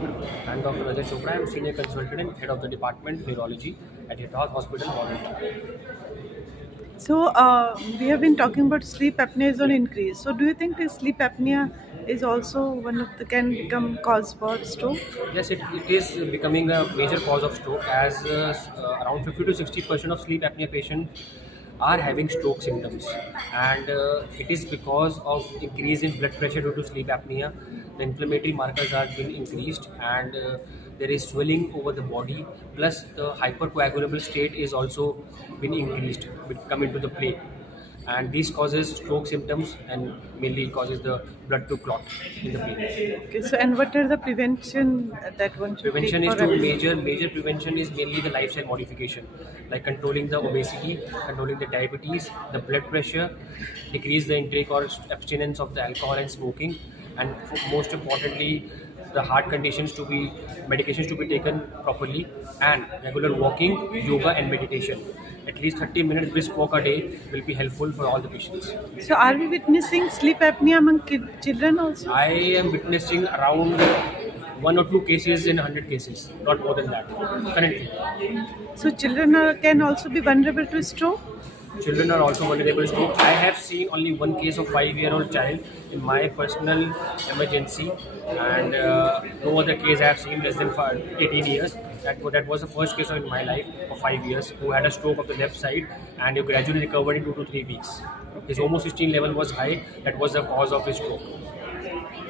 I'm Dr. Ajay Chopra. I'm Senior Consultant and Head of the Department Neurology at Hitath Hospital, Mornington. So we have been talking about sleep apnea is on increase. So do you think that sleep apnea is also one of the can become cause for stroke? Yes, it is becoming a major cause of stroke as around 50 to 60% of sleep apnea patients are having stroke symptoms, and it is because of increase in blood pressure due to sleep apnea. The inflammatory markers are being increased, and there is swelling over the body. Plus, the hypercoagulable state is also been increased, will come into the play, and this causes stroke symptoms and mainly causes the blood to clot in the brain. Okay. So and what are the prevention that one should take Prevention is for to apnea? major prevention is mainly the lifestyle modification, like controlling the obesity, controlling the diabetes, the blood pressure, decrease the intake or abstinence of the alcohol and smoking, and most importantly, the heart conditions to be medications to be taken properly, and regular walking, yoga, and meditation. At least 30 minutes brisk walk a day will be helpful for all the patients. So are we witnessing sleep apnea among children also? I am witnessing around one or two cases in 100 cases, not more than that currently. So children can also be vulnerable to stroke. Children are also vulnerable to stroke. I have seen only one case of 5-year-old child in my personal emergency, and no other case I have seen less than 18 years. That was the first case in my life of 5 years who had a stroke of the left side, and he gradually recovered in 2 to 3 weeks. His homocysteine level was high. That was the cause of his stroke.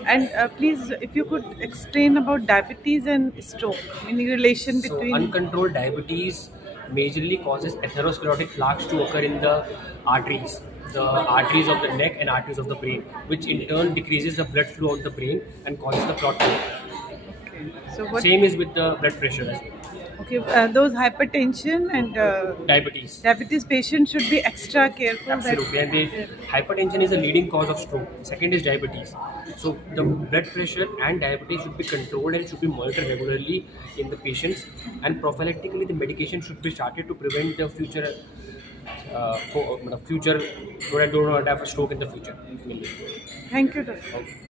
And please, if you could explain about diabetes and stroke, any relation So, between. uncontrolled diabetes majorly causes atherosclerotic plaques to occur in the arteries of the neck and arteries of the brain, which in turn decreases the blood flow of the brain and causes the clotting. Okay. So what? Same is with the blood pressure as well. Okay, those hypertension and Diabetes. diabetes patients should be extra careful. Absolutely, and the hypertension is a leading cause of stroke. Second is diabetes. So the blood pressure and diabetes should be controlled and should be monitored regularly in the patients. And prophylactically, the medication should be started to prevent the future do not have a stroke in the future. Mainly. Thank you, doctor.